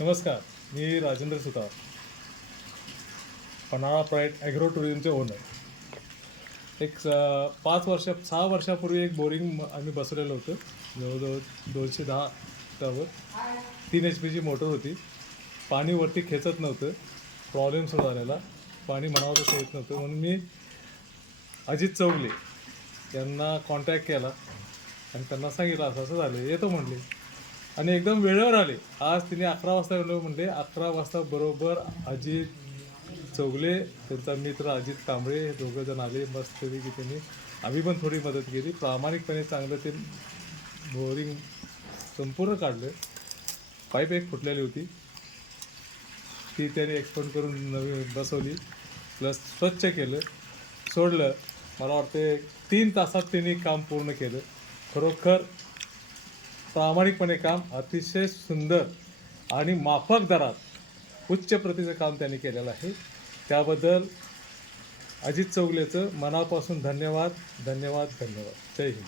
नमस्कार, मी राजेंद्र सुतार, Panhala pride agro टुरिझमचे owner. 6 वर्षापूर्वी एक बोरिंग आम्ही बसवलेलं होतं. जवळजवळ 210 त्यावर 3 HP मोटर होती. पाणी वरती खेचत नव्हतं, प्रॉब्लेम सुरू झालेला. पाणी म्हणावं तसं येत नव्हतं. म्हणून मी अजित चौगले यांना कॉन्टॅक्ट केला आणि त्यांना सांगितलं असं असं झालं, येतो म्हणले आणि एकदम वेळेवर आले. आज तिने 11 वाजता येलो म्हणले. 11 वाजता बरोबर अजित चौगले, त्यांचा मित्र अजित कांबळे हे दोघंजण आले. मस्तपैकी त्यांनी आम्ही पण थोडी मदत केली. प्रामाणिकपणे चांगलं ते बोरिंग संपूर्ण काढलं. पाईप एक फुटलेली होती, ती त्यांनी एक्सपोर्ट करून नवीन बसवली, प्लस स्वच्छ केलं, सोडलं. मला वाटते 3 तासात त्यांनी काम पूर्ण केलं. खरोखर प्रामाणिकपणे काम, अतिशय सुंदर आणि माफक दरात उच्च प्रतीचं काम त्यांनी केलेलं आहे. त्याबद्दल अजित चौगलेचं मनापासून धन्यवाद धन्यवाद धन्यवाद. जय हिंद.